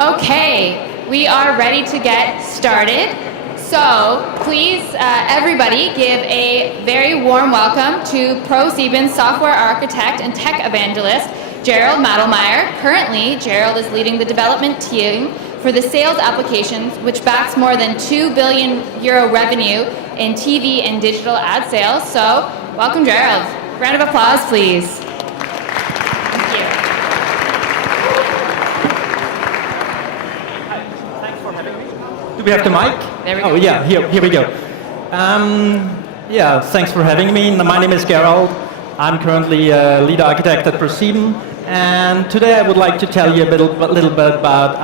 Okay, we are ready to get started. So please, everybody, give a very warm welcome to ProSieben's software architect and tech evangelist, Gerald Madlmayr. Currently, Gerald is leading the development team for the sales applications, which backs more than 2 billion euro revenue in TV and digital ad sales. So, welcome, Gerald. Round of applause, please. Do we have the mic? There we go. Oh yeah, here we go. Yeah, thanks for having me. My name is Gerald. I'm currently a lead architect at ProSieben, and today I would like to tell you a little bit about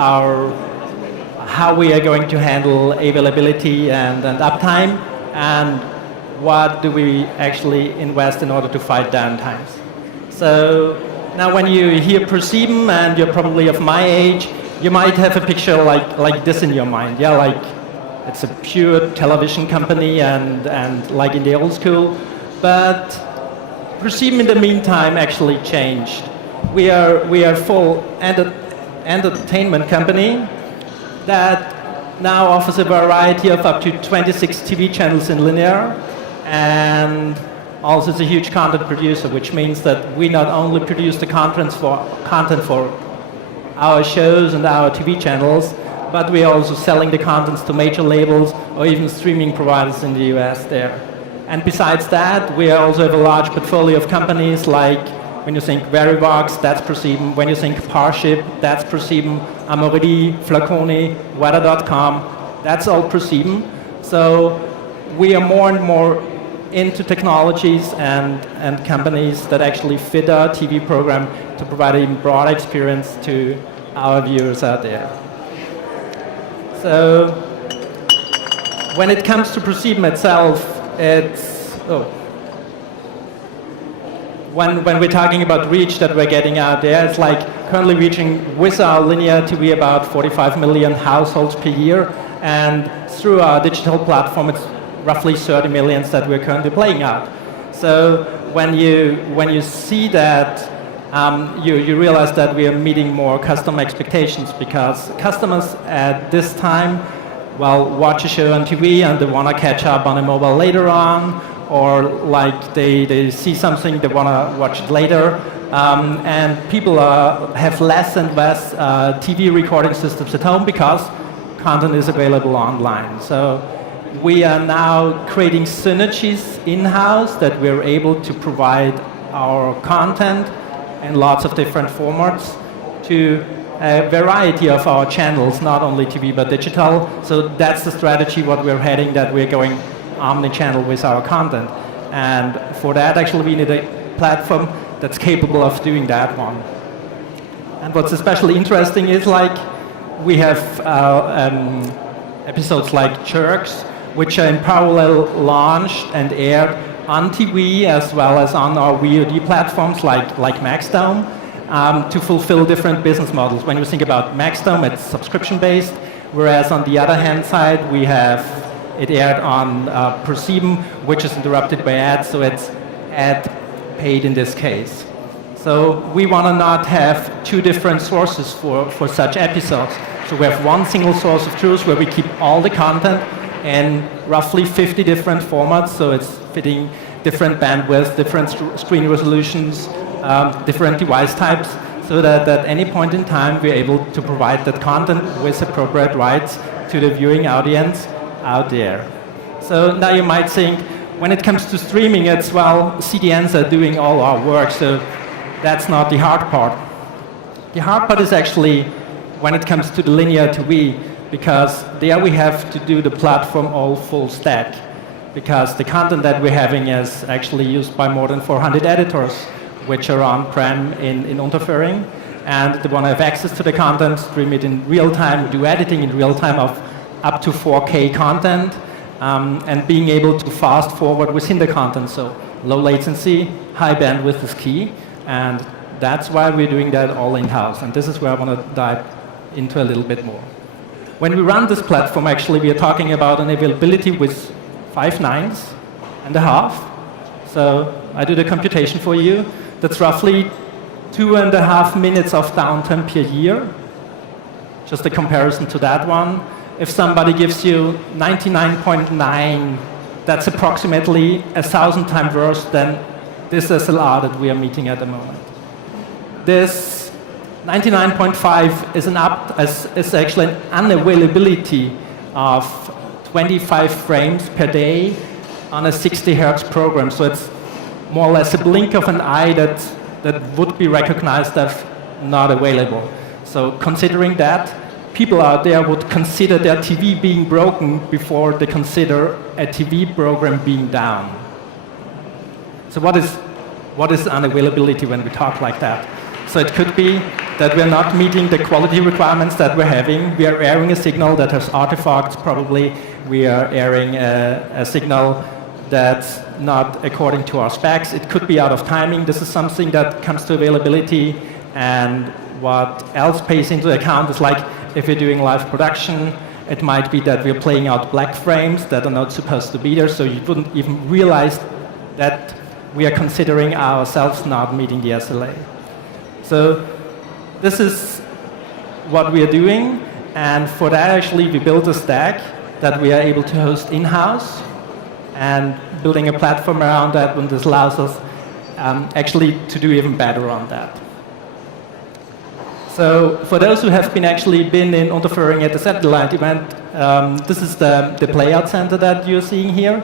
how we are going to handle availability and uptime, and what do we actually invest in order to fight downtimes. So now when you hear ProSieben, and you're probably of my age, you might have a picture like this in your mind. Yeah, like it's a pure television company and like in the old school. But ProSieben in the meantime actually changed. We are full entertainment company that now offers a variety of up to 26 TV channels in linear, and also is a huge content producer, which means that we not only produce the content for our shows and our TV channels, but we are also selling the contents to major labels or even streaming providers in the US there. And besides that, we also have a large portfolio of companies like, when you think Verivox, that's ProSieben. When you think Parship, that's ProSieben. Amaury, Flaconi, Weather.com, that's all ProSieben. So we are more and more into technologies and companies that actually fit our TV program to provide an even broader experience to our viewers out there. So when it comes to ProSieben itself, when we're talking about reach that we're getting out there, it's like currently reaching with our linear TV about 45 million households per year, and through our digital platform it's roughly 30 million that we're currently playing out. So when you see that, you realize that we are meeting more customer expectations, because customers at this time, well, watch a show on TV and they want to catch up on a mobile later on, or like they see something, they want to watch it later. And people have less and less TV recording systems at home because content is available online. So we are now creating synergies in-house that we're able to provide our content in lots of different formats to a variety of our channels, not only TV but digital. So that's the strategy what we're heading, that we're going omni-channel with our content. And for that actually we need a platform that's capable of doing that one. And what's especially interesting is like we have episodes like Jerks, which are in parallel launched and aired on TV as well as on our VOD platforms like Maxdome, to fulfill different business models. When you think about Maxdome, it's subscription-based, whereas on the other hand side, we have it aired on ProSieben, which is interrupted by ads, so it's ad paid in this case. So we want to not have two different sources for such episodes. So we have one single source of truth where we keep all the content in roughly 50 different formats, so it's fitting different bandwidths, different screen resolutions, different device types, so that at any point in time we're able to provide that content with appropriate rights to the viewing audience out there. So now you might think, when it comes to streaming, it's, well, CDNs are doing all our work, so that's not the hard part. The hard part is actually when it comes to the linear TV, because there we have to do the platform all full stack, because the content that we're having is actually used by more than 400 editors, which are on-prem in Unterföhring, and they want to have access to the content, stream it in real time, do editing in real time of up to 4K content, and being able to fast forward within the content. So low latency, high bandwidth is key, and that's why we're doing that all in-house. And this is where I want to dive into a little bit more. When we run this platform, actually, we are talking about an availability with 5 nines and a half. So I do the computation for you. That's roughly 2.5 minutes of downtime per year. just a comparison to that one. If somebody gives you 99.9, that's approximately 1,000 times worse than this SLR that we are meeting at the moment. This 99.5 is actually an unavailability of 25 frames per day on a 60 hertz program. So it's more or less a blink of an eye that would be recognized as not available. So considering that, people out there would consider their TV being broken before they consider a TV program being down. So what is unavailability when we talk like that? So it could be that we're not meeting the quality requirements that we're having. We are airing a signal that has artifacts, probably. We are airing a signal that's not according to our specs. It could be out of timing. This is something that comes to availability. And what else pays into account is like if you're doing live production, it might be that we're playing out black frames that are not supposed to be there, so you wouldn't even realize that we are considering ourselves not meeting the SLA. So this is what we are doing, and for that actually we built a stack that we are able to host in-house, and building a platform around that, and this allows us actually to do even better on that. So for those who have been in Unterföhring at the satellite event, this is the Playout center that you're seeing here.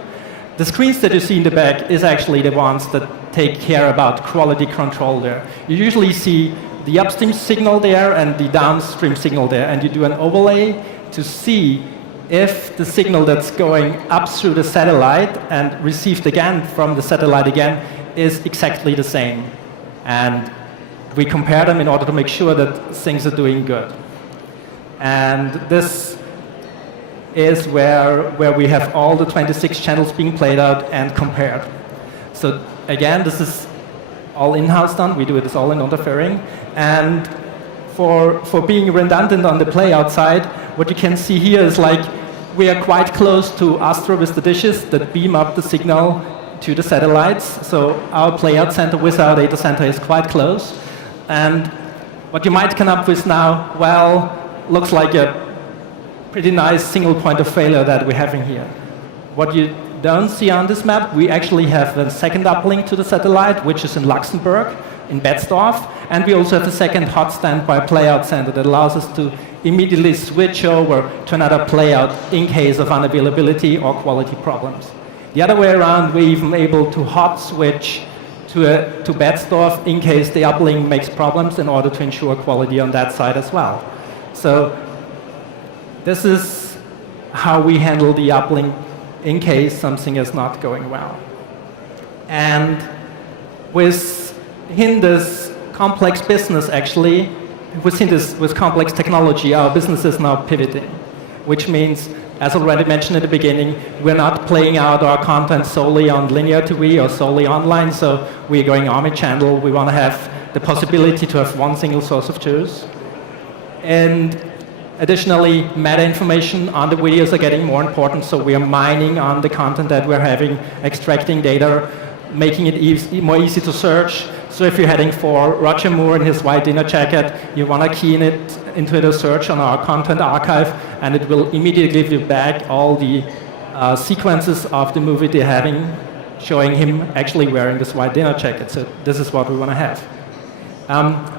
The screens that you see in the back is actually the ones that take care about quality control there. You usually see the upstream signal there and the downstream signal there, and you do an overlay to see if the signal that's going up through the satellite and received again from the satellite again is exactly the same. And we compare them in order to make sure that things are doing good. And this is where we have all the 26 channels being played out and compared. So again, this is all in-house done. We do this all in Unterföhring. And for being redundant on the Playout side, what you can see here is like we are quite close to Astro with the dishes that beam up the signal to the satellites. So our Playout center with our data center is quite close. And what you might come up with now, well, looks like a pretty nice single point of failure that we're having here. What you don't see on this map, we actually have a second uplink to the satellite, which is in Luxembourg, in Betzdorf, and we also have a second hot standby Playout center that allows us to immediately switch over to another Playout in case of unavailability or quality problems. The other way around, we're even able to hot switch to Betzdorf in case the uplink makes problems in order to ensure quality on that side as well. So this is how we handle the uplink in case something is not going well. And within this complex business actually, with complex technology, our business is now pivoting, which means, as already mentioned at the beginning, we're not playing out our content solely on linear TV or solely online, so we're going omni-channel. We want to have the possibility to have one single source of truth. And additionally, meta information on the videos are getting more important, so we are mining on the content that we're having, extracting data, making it more easy to search. So if you're heading for Roger Moore in his white dinner jacket, you want to key into the search on our content archive, and it will immediately give you back all the sequences of the movie they're having, showing him actually wearing this white dinner jacket. So this is what we want to have.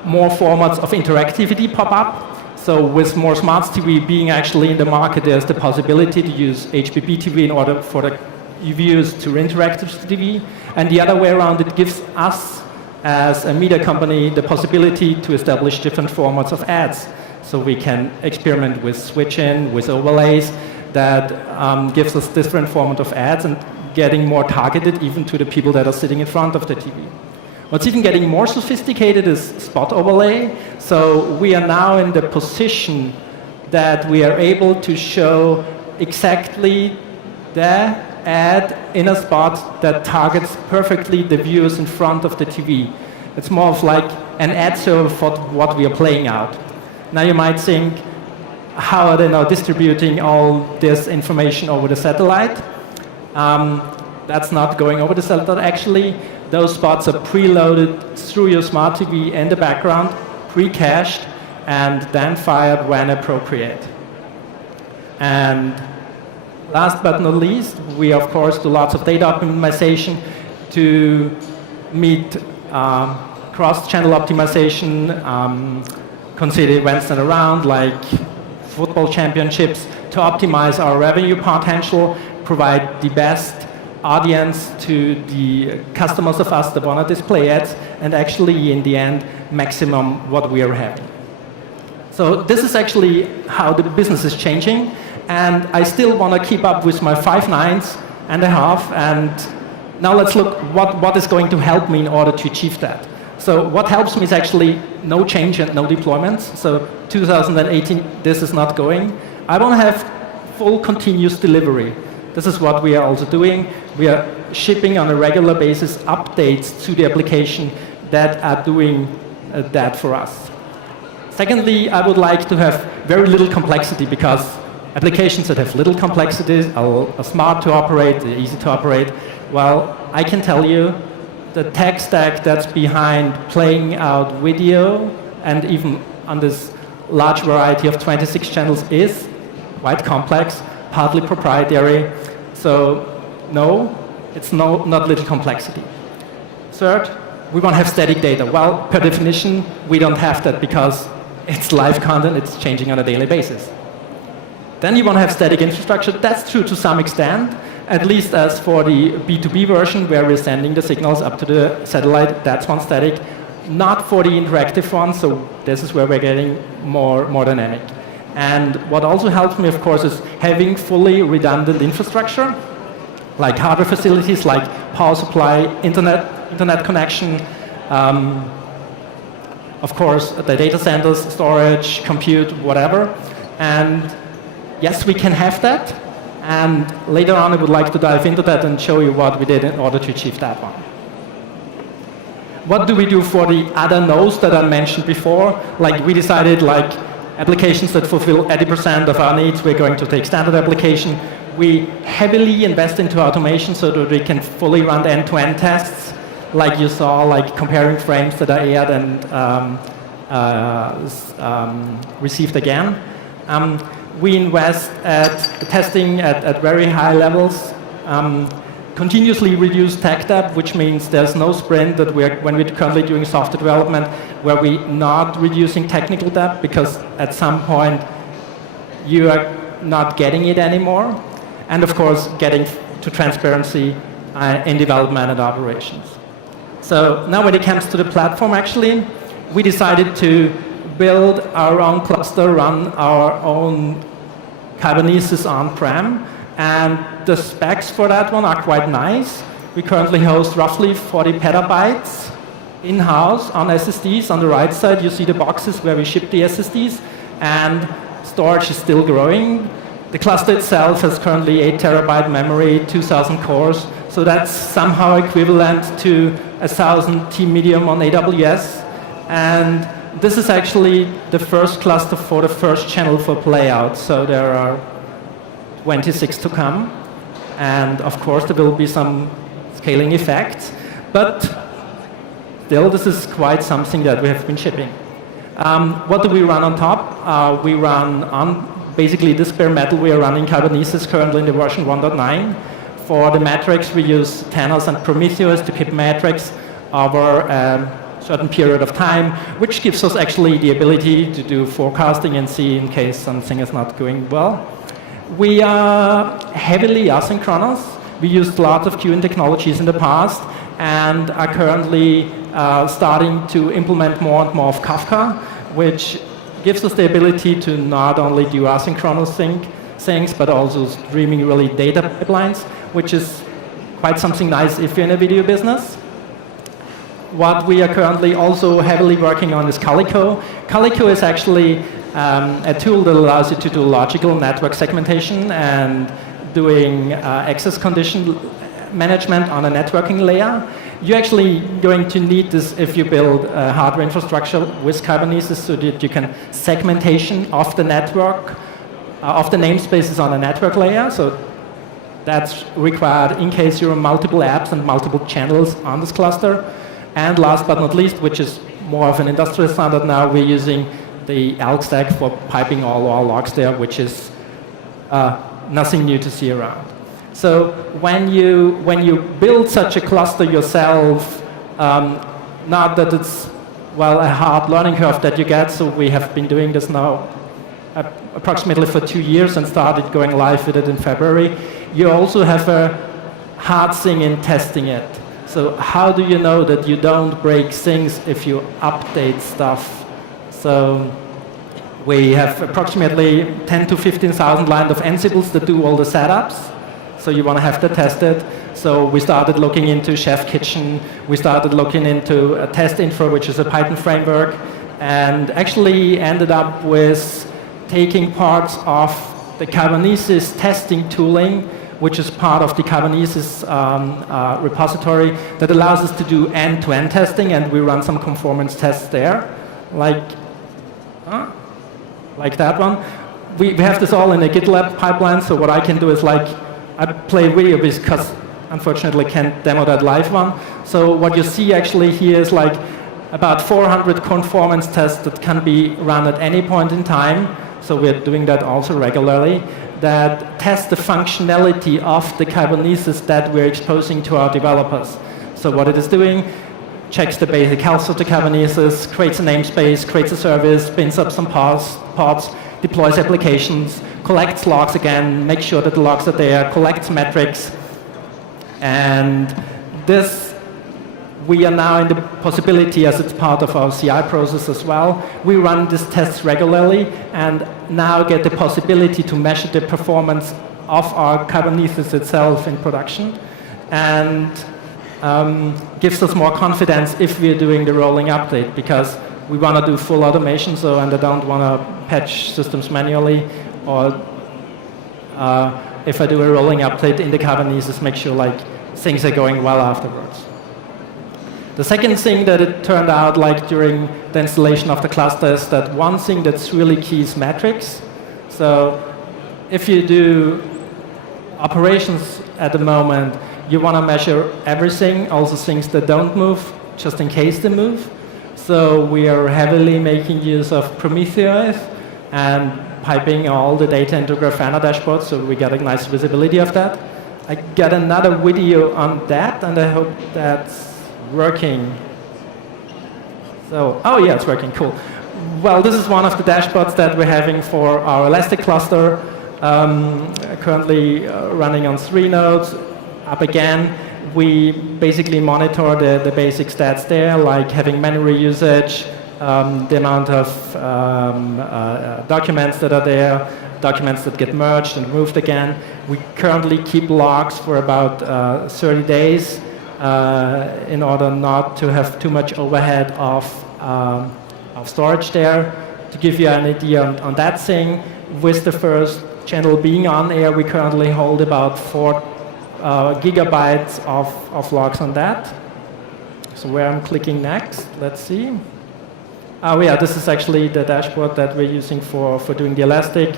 More formats of interactivity pop up. So with more smart TV being actually in the market, there's the possibility to use HBB TV in order for the viewers to interact with TV. And the other way around, it gives us as a media company the possibility to establish different formats of ads. So we can experiment with switch-in, with overlays that gives us different format of ads and getting more targeted even to the people that are sitting in front of the TV. What's even getting more sophisticated is spot overlay. So we are now in the position that we are able to show exactly the ad in a spot that targets perfectly the viewers in front of the TV. It's more of like an ad server for what we are playing out. Now you might think, how are they now distributing all this information over the satellite? That's not going over the satellite. Actually, those spots are preloaded through your smart TV in the background, pre-cached, and then fired when appropriate. And last but not least, we of course do lots of data optimization to meet cross-channel optimization, consider events that are around like football championships to optimize our revenue potential, provide the best audience to the customers of us that want to display ads, and actually in the end maximum what we are having. So this is actually how the business is changing, and I still want to keep up with my 5 nines and a half, and now let's look what is going to help me in order to achieve that. So what helps me is actually no change and no deployments. So 2018, this is not going. I want to have full continuous delivery. This is what we are also doing. We are shipping on a regular basis updates to the application that are doing that for us. Secondly, I would like to have very little complexity, because applications that have little complexity are smart to operate, they're easy to operate. Well, I can tell you the tech stack that's behind playing out video and even on this large variety of 26 channels is quite complex, partly proprietary. So no, it's not little complexity. Third, we want to have static data. Well, per definition, we don't have that because it's live content, it's changing on a daily basis. Then you want to have static infrastructure. That's true to some extent, at least as for the B2B version, where we're sending the signals up to the satellite. That's one static. Not for the interactive one, so this is where we're getting more dynamic. And what also helps me, of course, is having fully redundant infrastructure, like hardware facilities, like power supply, internet connection, of course, the data centers, storage, compute, whatever. And yes, we can have that. And later on, I would like to dive into that and show you what we did in order to achieve that one. What do we do for the other nodes that I mentioned before? Like, we decided, like, applications that fulfill 80% of our needs, we're going to take standard application. We heavily invest into automation so that we can fully run end-to-end tests, like you saw, like comparing frames that are aired and received again. We invest at testing at very high levels, continuously reduce tech debt, which means there's no sprint that when we're currently doing software development where we're not reducing technical debt, because at some point you are not getting it anymore. And of course, getting to transparency in development and operations. So now when it comes to the platform, actually, we decided to build our own cluster, run our own Kubernetes on-prem, and the specs for that one are quite nice. We currently host roughly 40 petabytes in-house on SSDs. On the right side, you see the boxes where we ship the SSDs, and storage is still growing. The cluster itself has currently 8 terabyte memory, 2,000 cores, so that's somehow equivalent to 1,000 T-Medium on AWS. And this is actually the first cluster for the first channel for Playout, so there are 26 to come. And of course, there will be some scaling effects, but still, this is quite something that we have been shipping. What do we run on top? We run on basically this bare metal. We are running Kubernetes currently in the version 1.9. For the metrics, we use Tanos and Prometheus to keep metrics over a certain period of time, which gives us actually the ability to do forecasting and see in case something is not going well. We are heavily asynchronous. We used lots of queuing technologies in the past and are currently starting to implement more and more of Kafka, which gives us the ability to not only do asynchronous things, but also streaming really data pipelines, which is quite something nice if you're in a video business. What we are currently also heavily working on is Calico. Calico is actually a tool that allows you to do logical network segmentation and doing access condition management on a networking layer. You're actually going to need this if you build hardware infrastructure with Kubernetes, so that you can segmentation of the network, of the namespaces on a network layer. So that's required in case you're on multiple apps and multiple channels on this cluster. And last but not least, which is more of an industrial standard now, we're using the elk stack for piping all our logs there, which is nothing new to see around. So when you build such a cluster yourself, not that it's a hard learning curve that you get. So we have been doing this now approximately for 2 years and started going live with it in February. You also have a hard thing in testing it. So how do you know that you don't break things if you update stuff? So we have approximately 10 to 15,000 lines of Ansibles that do all the setups. So you want to have to test it. So we started looking into Chef Kitchen. We started looking into a test info, which is a Python framework, and actually ended up with taking parts of the Kubernetes testing tooling, which is part of the Kubernetes repository that allows us to do end-to-end testing, and we run some conformance tests there, like that one. We have this all in a GitLab pipeline, so what I can do is I play video because unfortunately can't demo that live one. So what you see actually here is about 400 conformance tests that can be run at any point in time. So we're doing that also regularly, that test the functionality of the Kubernetes that we're exposing to our developers. So what it is doing, checks the basic health of the Kubernetes, creates a namespace, creates a service, spins up some pods, deploys applications, collects logs again, makes sure that the logs are there, collects metrics. And this, we are now in the possibility, as it's part of our CI process as well, we run these tests regularly and now get the possibility to measure the performance of our Kubernetes itself in production, and gives us more confidence if we're doing the rolling update, because we want to do full automation, and I don't want to patch systems manually, or if I do a rolling update in the Kubernetes, make sure things are going well afterwards. The second thing that it turned out during the installation of the cluster is that one thing that's really key is metrics. So if you do operations at the moment, you want to measure everything, also things that don't move, just in case they move. So we are heavily making use of Prometheus and piping all the data into Grafana dashboards, so we get a nice visibility of that. I got another video on that, and I hope that's working. So, oh yeah, it's working, cool. Well, this is one of the dashboards that we're having for our Elastic cluster, currently running on 3 nodes. Up again, we basically monitor the basic stats there, like having memory usage, the amount of documents that are there, documents that get merged and moved again. We currently keep logs for about 30 days in order not to have too much overhead of storage there. To give you an idea on that thing, with the first channel being on air, we currently hold about 4 gigabytes of logs on that. So where I'm clicking next, let's see. Oh yeah, this is actually the dashboard that we're using for doing the Elastic.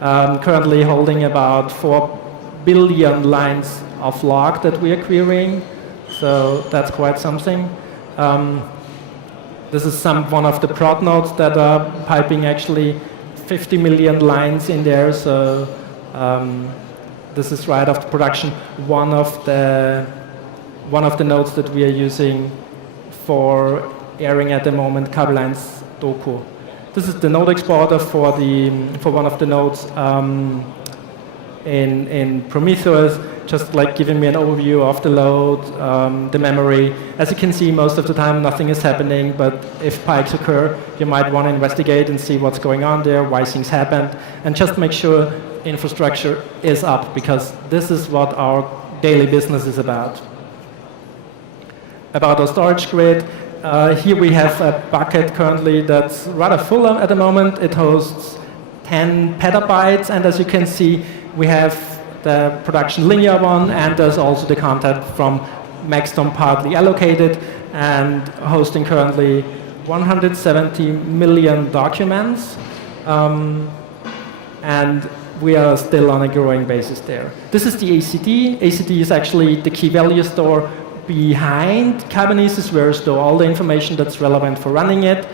Currently holding about 4 billion lines of log that we are querying. So that's quite something. This is one of the prod nodes that are piping actually 50 million lines in there. So this is right after production. One of the nodes that we are using for airing at the moment, Kabelines Doku. This is the node exporter for one of the nodes in Prometheus, just giving me an overview of the load, the memory. As you can see, most of the time nothing is happening, but if spikes occur, you might want to investigate and see what's going on there, why things happened, and just make sure infrastructure is up, because this is what our daily business is about. About our storage grid, here we have a bucket currently that's rather full at the moment. It hosts 10 petabytes, and as you can see, we have the production linear one, and there's also the content from Maxdome partly allocated, and hosting currently 170 million documents, and we are still on a growing basis there. This is the ACD. ACD is actually the key value store behind Kubernetes, where we store all the information that's relevant for running it.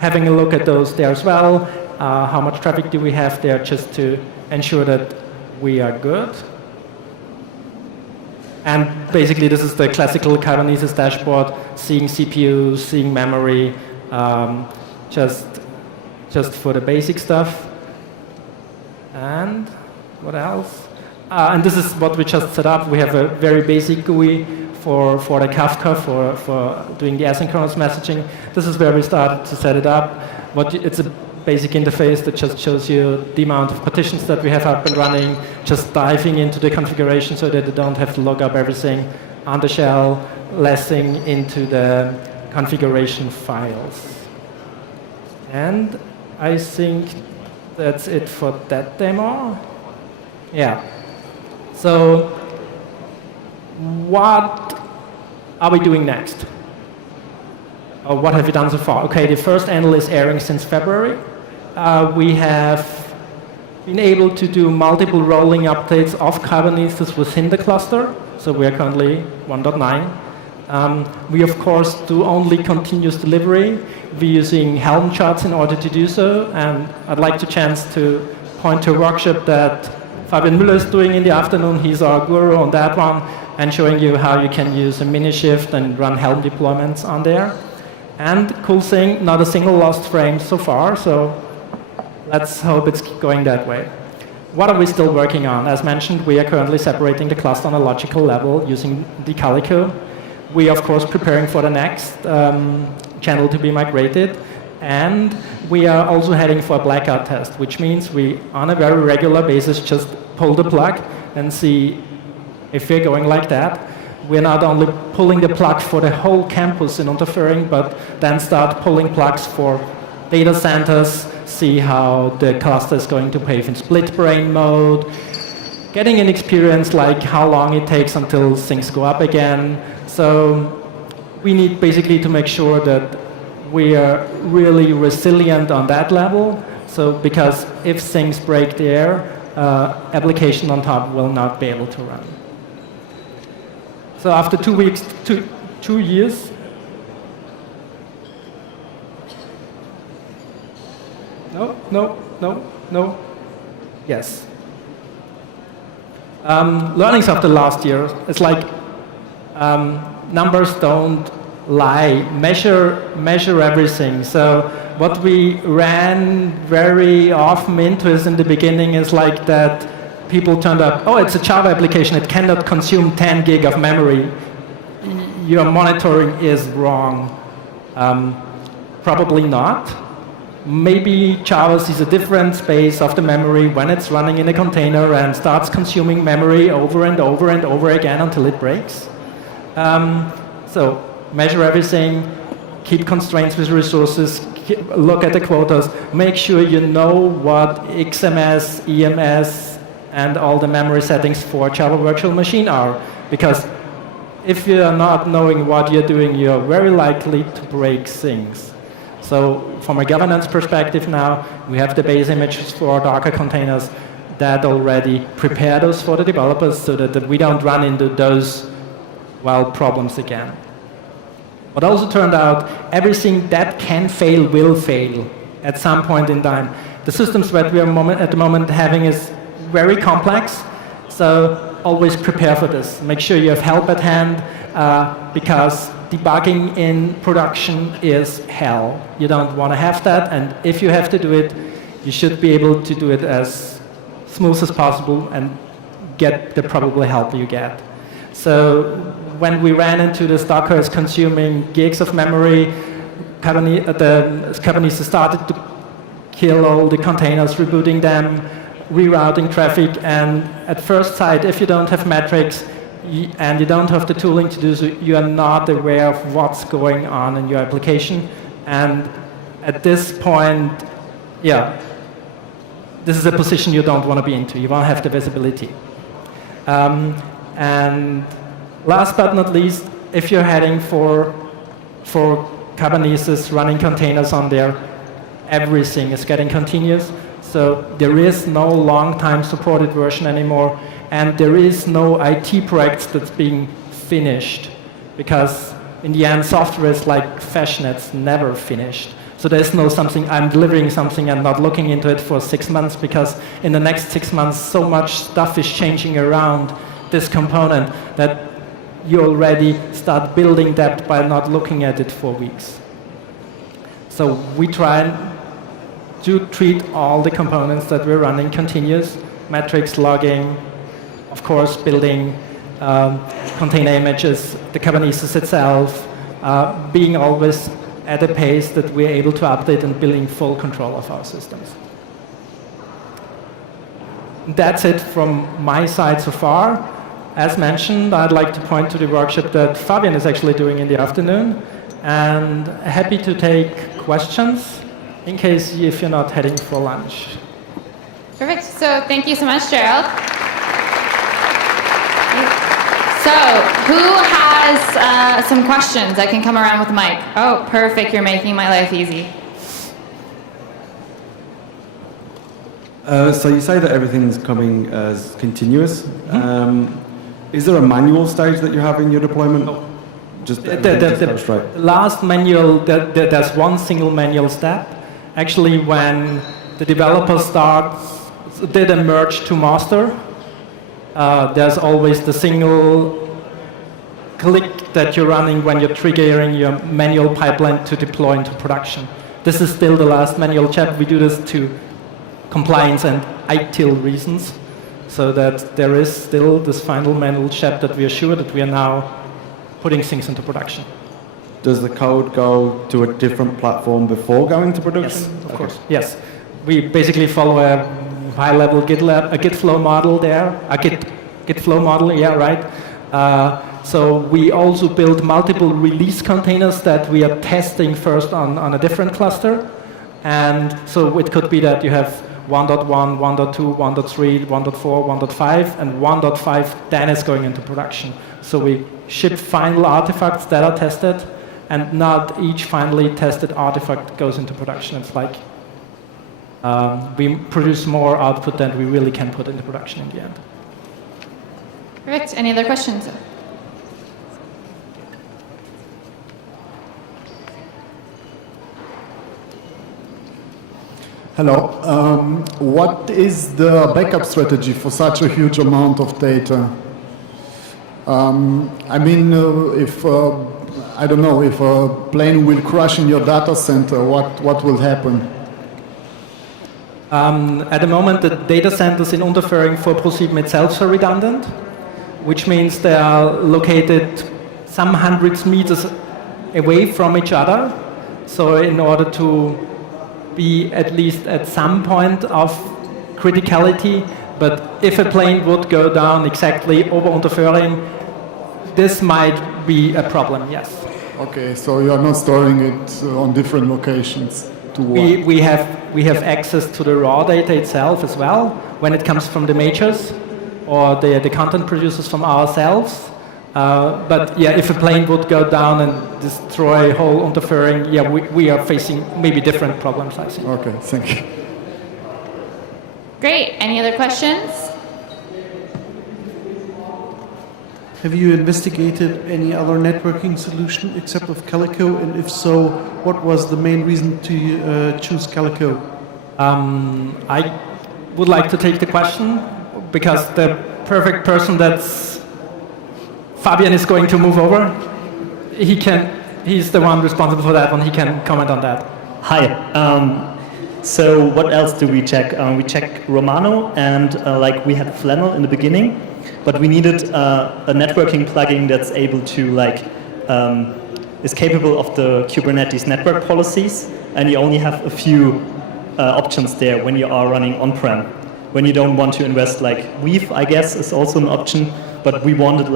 having a look at those there as well. How much traffic do we have there, just to ensure that we are good. And basically, this is the classical Kubernetes dashboard, seeing CPU, seeing memory, just for the basic stuff. And what else? And this is what we just set up. We have a very basic GUI for the Kafka, for doing the asynchronous messaging. This is where we started to set it up. It's a basic interface that just shows you the amount of partitions that we have up and running, just diving into the configuration so that you don't have to log up everything on the shell, lessing into the configuration files. And I think that's it for that demo. Yeah. So what are we doing next? Or what have we done so far? Okay, the first annual is airing since February. We have been able to do multiple rolling updates of Kubernetes within the cluster. So we are currently 1.9. We, of course, do only continuous delivery. We're using Helm charts in order to do so. And I'd like to chance to point to a workshop that Fabian Müller is doing in the afternoon. He's our guru on that one, and showing you how you can use a mini shift and run Helm deployments on there. And cool thing, not a single lost frame so far, so let's hope it's going that way. What are we still working on? As mentioned, we are currently separating the cluster on a logical level using the Calico. We are, of course, preparing for the next channel to be migrated. And we are also heading for a blackout test, which means we, on a very regular basis, just pull the plug and see if we're going like that. We're not only pulling the plug for the whole campus in Unterföhring, but then start pulling plugs for data centers, see how the cluster is going to behave in split brain mode, getting an experience like how long it takes until things go up again. So we need basically to make sure that we are really resilient on that level. So because if things break there, application on top will not be able to run. So after 2 weeks, 2 years, no, yes. Learnings of the last year, it's like numbers don't lie, measure everything. So what we ran very often into is in the beginning is like that people turned up, oh, it's a Java application, it cannot consume 10 gig of memory. Your monitoring is wrong. Probably not. Maybe Java sees a different space of the memory when it's running in a container and starts consuming memory over and over and over again until it breaks. So measure everything, keep constraints with resources, look at the quotas, make sure you know what XMS, EMS, and all the memory settings for Java Virtual Machine are. Because if you are not knowing what you're doing, you're very likely to break things. So from a governance perspective now, we have the base images for our Docker containers that already prepare those for the developers so that we don't run into those, well, problems again. But also turned out everything that can fail will fail at some point in time. The systems that we are at the moment having is very complex, so always prepare for this. Make sure you have help at hand, because debugging in production is hell. You don't want to have that, and if you have to do it, you should be able to do it as smooth as possible and get the probable help you get. So when we ran into this Docker is consuming gigs of memory, Kubernetes started to kill all the containers, rebooting them, rerouting traffic, and at first sight, if you don't have metrics and you don't have the tooling to do so, you are not aware of what's going on in your application. And at this point, yeah, this is a position you don't want to be into. You want to have the visibility. And last but not least, if you're heading for Kubernetes running containers on there, everything is getting continuous. So there is no long-time supported version anymore, and there is no IT projects that's being finished, because in the end, software is like fashion, it's never finished. So there's no something, I'm delivering something and not looking into it for 6 months, because in the next 6 months so much stuff is changing around this component that you already start building debt by not looking at it for weeks. So we try to treat all the components that we're running continuous, metrics, logging, of course building container images, the Kubernetes itself, being always at a pace that we're able to update and building full control of our systems. That's it from my side so far. As mentioned, I'd like to point to the workshop that Fabian is actually doing in the afternoon, and happy to take questions in case if you're not heading for lunch. Perfect. So thank you so much, Gerald. So who has some questions? I can come around with the mic. Oh, perfect. You're making my life easy. So you say that everything's coming as continuous. Is there a manual stage that you have in your deployment? No. Just the last manual, there's one single manual step. Actually, when the developer did a merge to master, there's always the single click that you're running when you're triggering your manual pipeline to deploy into production. This is still the last manual step. We do this to compliance and ITIL reasons, so that there is still this final manual step that we are sure that we are now putting things into production. Does the code go to a different platform before going to production? Yes, of course. Yes. We basically follow a high-level Git flow model there, a Git flow model, yeah, right. So we also build multiple release containers that we are testing first on a different cluster. And so it could be that you have 1.1, 1.2, 1.3, 1.4, 1.5, and 1.5 then is going into production. So we ship final artifacts that are tested, and not each finally tested artifact goes into production. It's like we produce more output than we really can put into production in the end. Perfect. Any other questions? Hello. What is the backup strategy for such a huge amount of data? I mean, if I don't know, if a plane will crash in your data center, what will happen? At the moment, the data centers in Unterföhring for ProSieben itself are redundant, which means they are located some hundreds meters away from each other. So in order to be at least at some point of criticality, but if a plane would go down exactly over Unterföhring, this might be a problem, yes. Okay, so you are not storing it on different locations to work. We have access to the raw data itself as well, when it comes from the majors or the content producers from ourselves. But yeah, if a plane would go down and destroy whole Unterföhring, yeah, we are facing maybe different problems, I think. Okay, thank you. Great. Any other questions? Have you investigated any other networking solution except of Calico? And if so, what was the main reason to choose Calico? I would like to take the question because the perfect person that's Fabian is going to move over. He's the one responsible for that one. He can comment on that. Hi. So what else do we check? We check Romano and like we had Flannel in the beginning, but we needed a networking plugin that's able to is capable of the Kubernetes network policies, and you only have a few options there when you are running on-prem. When you don't want to invest, like Weave, I guess, is also an option, but we wanted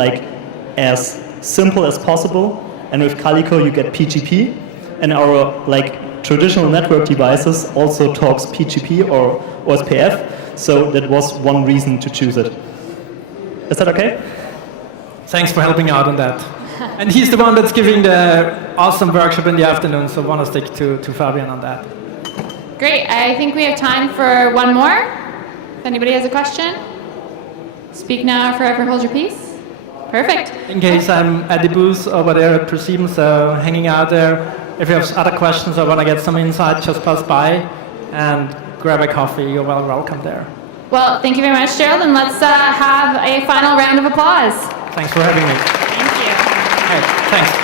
as simple as possible. And with Calico, you get PGP, and our traditional network devices also talks PGP or OSPF. So that was one reason to choose it. Is that okay? Thanks for helping out on that. And he's the one that's giving the awesome workshop in the afternoon, so I want to stick to Fabian on that. Great. I think we have time for one more. If anybody has a question, speak now or forever hold your peace. Perfect. In case I'm at the booth over there at ProSieben, so hanging out there, if you have other questions or want to get some insight, just pass by and grab a coffee. You're well welcome there. Well, thank you very much, Gerald, and let's have a final round of applause. Thanks for having me. Thank you. Hey, thanks.